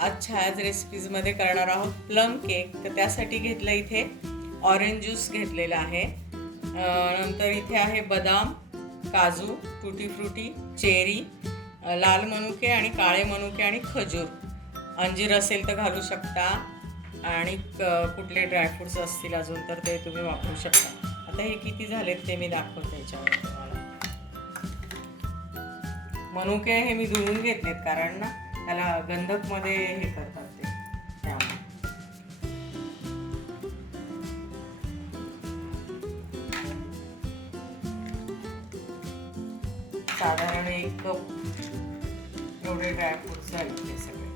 आजच्या आज रेसिपीजमध्ये करणार आहोत प्लम केक तर त्यासाठी घेतलं इथे ऑरेंज ज्यूस घेतलेला आहे. नंतर इथे आहे बदाम काजू टुटी फ्रुटी चेरी लाल मनुके आणि काळे मनुके आणि खजूर. अंजीर असेल तर घालू शकता. आणि कुठले ड्रायफ्रुट्स असतील अजून तर ते तुम्ही वापरू शकता. आता हे किती झालेत ते मी दाखवते याच्यावर तुम्हाला. मनुके हे मी धुवून घेतलेत कारण ना त्याला गंधकमध्ये हे करतात ते. त्यामुळे. साधारण एक कप एवढे ड्रायफ्रुट्स झाले सगळे.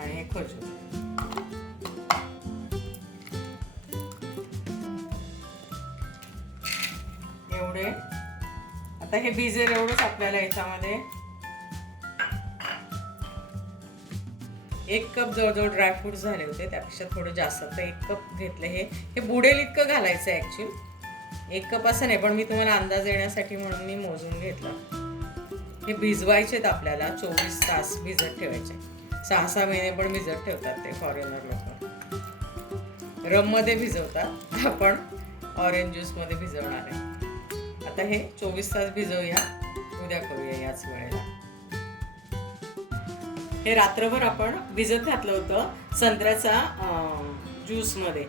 आणि हे खजूर. एवढे. आता हे भिजेल एवढंच आपल्याला याच्यामध्ये. एक कप जवळजवळ ड्रायफ्रूट झाले होते. त्यापेक्षा थोडं जास्त तर एक कप घेतलं हे. हे बुडेल इतकं घालायचं आहे ॲक्च्युली एक कप असं नाही पण मी तुम्हाला अंदाज येण्यासाठी म्हणून मी मोजून घेतलं. हे भिजवायचेत आपल्याला. चोवीस तास भिजत ठेवायचे. सहा सहा महिने पण भिजत ठेवतात ते फॉरेनर लोक. रममध्ये भिजवतात. आपण ऑरेंज ज्यूसमध्ये भिजवणार आहे. आता हे चोवीस तास भिजवूया. उद्या करूया याच वेळेला. हे रात्रभर आपण भिजत घातलं होतं संत्र्याचा ज्यूसमध्ये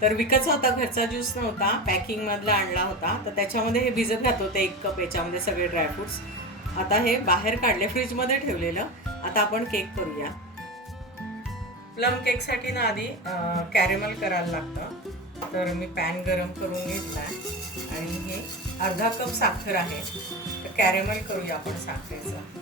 तर विकतचा होता घरचा ज्यूस नव्हता पॅकिंगमधला आणला होता. तर त्याच्यामध्ये हे भिजत घात होते एक कप याच्यामध्ये सगळे ड्रायफ्रुट्स आता हे बाहेर काढले फ्रीजमध्ये ठेवलेलं. आता आपण केक करूया. प्लम केकसाठी ना आधी कॅरेमल करायला लागतं. तर मी पॅन गरम करून घेतला आणि हे अर्धा कप साखर आहे. तर कॅरेमल करूया आपण साखरेचं.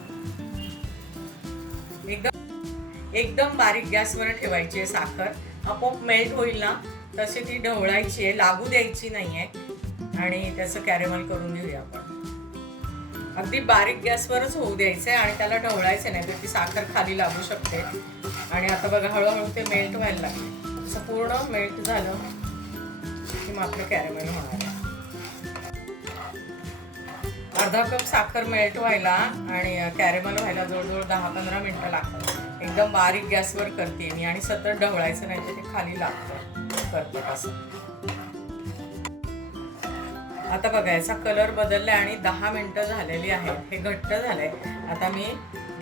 एकदम बारीक गॅसवर ठेवायची आहे साखर. आपोआप मेल्ट होईल ना तशी ती ढवळायची आहे लागू द्यायची नाही आहे आणि त्याचं कॅरेमल करून घेऊया आपण. अगदी बारीक गॅसवरच होऊ द्यायचं आहे आणि त्याला ढवळायचं नाही तर ती साखर खाली लागू शकते. आणि आता बघा हळूहळू ते मेल्ट व्हायला लागले. असं पूर्ण मेल्ट झालं की मग आपलं कॅरेमल होणार आहे. अर्धा कप साखर मेल्ट व्हायला आणि कॅरेमल व्हायला जवळजवळ दहा पंधरा मिनटं लागतात. एकदम बारीक गॅसवर करते मी आणि सतत ढवळायचं नाही तर ते खाली लागतं. करते असं. आता बघा याचा कलर बदललाय आणि दहा मिनटं झालेली आहेत. हे घट्ट झालंय. आता मी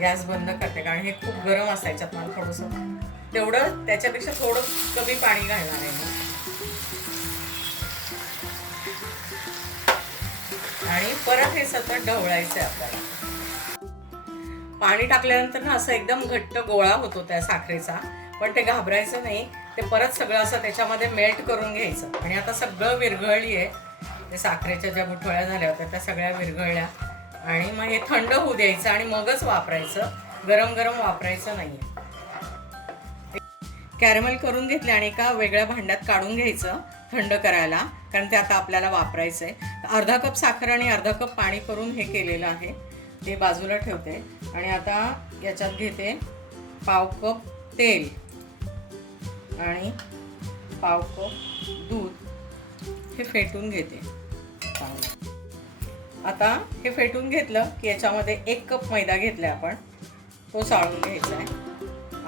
गॅस बंद करते कारण हे खूप गरम असायच्यात मला थोडंसं. तेवढं त्याच्यापेक्षा थोडं कमी पाणी घालणार आहे मी. आणि परत हे सतत ढवळायचं आहे आपल्याला. पाणी टाकल्यानंतर ना असं एकदम घट्ट गोळा होतो त्या साखरेचा. पण ते घाबरायचं नाही. ते परत सगळं असं त्याच्यामध्ये मेल्ट करून घ्यायचं. आणि आता सगळं विरघळली आहे ते साखरेच्या ज्या गुठळ्या झाल्या होत्या त्या सगळ्या विरघळल्या. आणि मग हे थंड होऊ द्यायचं आणि मगच वापरायचं. गरम गरम वापरायचं नाही कॅरमल करून घेतले आणि एका वेगळ्या भांड्यात काढून घ्यायचं थंड करायला. कारण ते आता आपल्याला वापरायचं आहे अर्धा कप साखर आणि अर्धा कप पाणी करून हे केलेलं आहे. ते बाजूला ठेवते आणि आता याच्यात घेते पाव कप तेल आणि पाव कप दूध. हे फेटून घेते. आता हे फेटून घेतलं की याच्यामध्ये एक कप मैदा घेतला आपण. तो साळून घ्यायचा आहे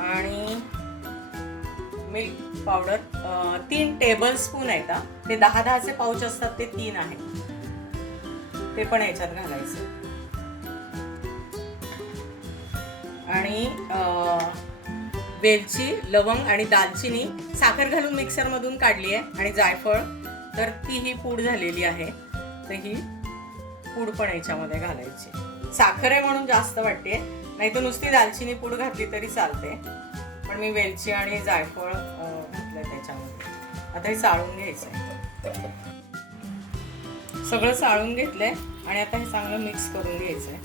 आणि मिल्क पावडर तीन टेबल स्पून आहेत ते दहा दहाचे पाऊच असतात ते तीन आहेत ते पण याच्यात घालायचं. आणि वेलची लवंग आणि दालचिनी साखर घालून मिक्सरमधून काढली आहे आणि जायफळ. तर ती ही पूड झालेली आहे. तर ही पूड पण याच्यामध्ये घालायची. साखर आहे म्हणून जास्त वाटते. नाही तर नुसती दालचिनी पूड घातली तरी चालते. पण मी वेलची आणि जायफळ घातलं त्याच्यामध्ये. आता हे चाळून घ्यायचं आहे सगळं चाळून घेतलंय आणि आता हे चांगलं मिक्स करून घ्यायचंय.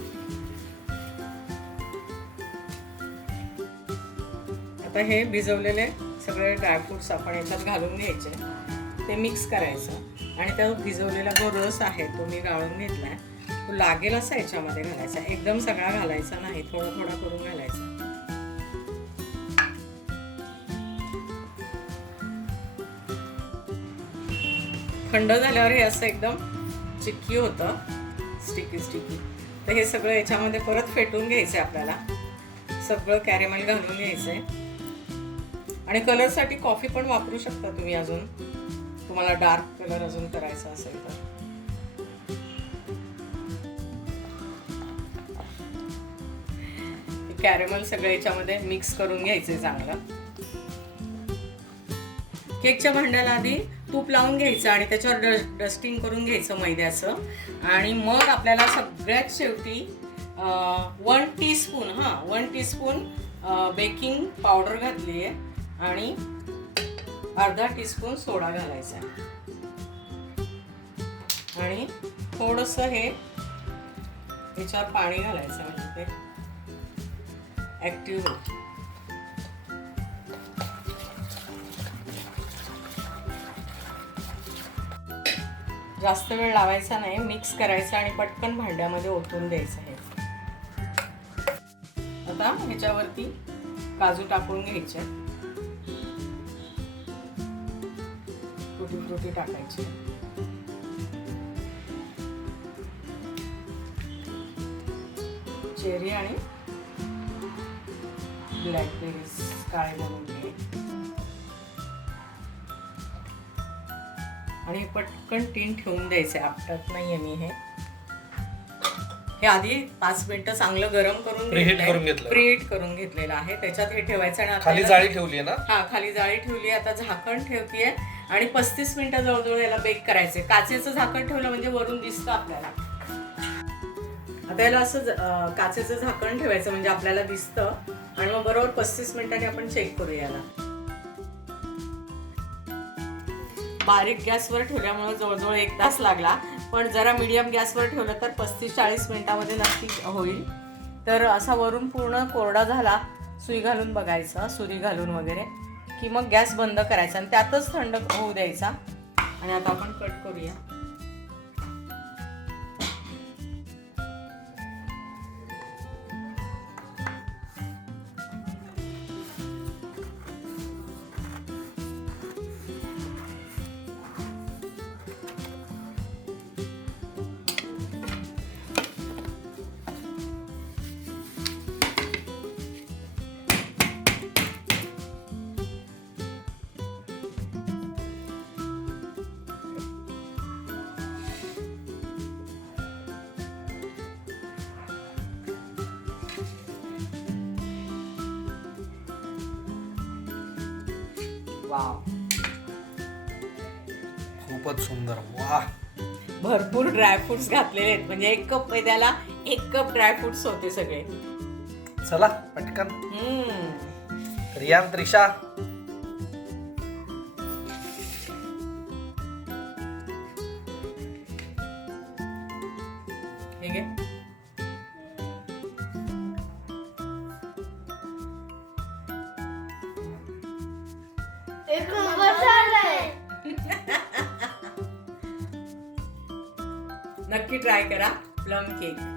आता हे भिजवलेले सगळे ड्रायफ्रुट्स आपण याच्यात घालून घ्यायचे. ते मिक्स करायचं. आणि त्या भिजवलेला जो रस आहे तो मी गाळून घेतलाय. तो लागेल असा याच्यामध्ये घालायचा. एकदम सगळा घालायचा नाही थोडा थोडा करून घालायचा. थंड झाल्यावर हे असं एकदम चिक्की होतं. स्टिकी स्टिकी तर हे सगळं याच्यामध्ये परत फेटून घ्यायचं आपल्याला. सगळं कॅरेमल घालून घ्यायचंय. आणि कलरसाठी कॉफी पण वापरू शकता तुम्ही अजून. तुम्हाला डार्क कलर अजून करायचा असेल तर. कॅरेमल सगळं याच्यामध्ये मिक्स करून घ्यायचे चांगलं. केकच्या भांड्याला आधी तूप लावून घ्यायचं आणि त्याच्यावर डस्ट डस्टिंग करून घ्यायचं मैद्याचं. आणि मग आपल्याला सगळ्यात शेवटी वन टीस्पून हां वन टीस्पून बेकिंग पावडर घातली आहे आणि अर्धा टीस्पून सोडा घालायचा. आणि थोडंसं हे याच्यावर पाणी घालायचं म्हणजे ते ॲक्टिव्ह जास्त वेळ लावायचा नाही मिक्स करायचं आणि पटकन भांड्यामध्ये ओतून द्यायचं आहे आता ह्याच्यावरती काजू टाकून घ्यायचे. फ्रुटी टाकायचे. चेरी आणि ब्लॅकबेरीज काळे बनवून आणि पटकन टीन ठेवून द्यायचे आपटत नाहीये मी हे. हे आधी पाच मिनिटं चांगलं गरम करून. प्रीहीट करून घेतलेलं आहे. त्याच्यात हे ठेवायचं आणि खाली जाळी ठेवली ना? हा खाली जाळी ठेवली आता झाकण ठेवतीये. आणि पस्तीस मिनिटं जवळजवळ याला बेक करायचे काचेचं झाकण ठेवलं म्हणजे वरून दिसतं आपल्याला. आता याला असं काचेचं झाकण ठेवायचं म्हणजे आपल्याला दिसतं. आणि मग बरोबर पस्तीस मिनिटांनी आपण चेक करू याला. बारीक गॅसवर ठेवल्यामुळे जवळजवळ एक तास लागला. पण जरा मीडियम गॅसवर ठेवलं तर पस्तीस चाळीस मिनिटामध्ये नक्की होईल. तर असा वरून पूर्ण कोरडा झाला. सुई घालून बघायचा सुरी घालून वगैरे. की मग गॅस बंद करायचा आणि त्यातच थंड होऊ द्यायचा. आणि आता आपण कट करूया. वाव. खूपच सुंदर. वा भरपूर ड्रायफ्रुट्स घातलेले आहेत. म्हणजे एक कप मैद्याला एक कप ड्रायफ्रुट्स होते सगळे. चला पटकन. हम्म. रियान त्रिशा. एक नंबर झालंय. नक्की ट्राय करा प्लम केक.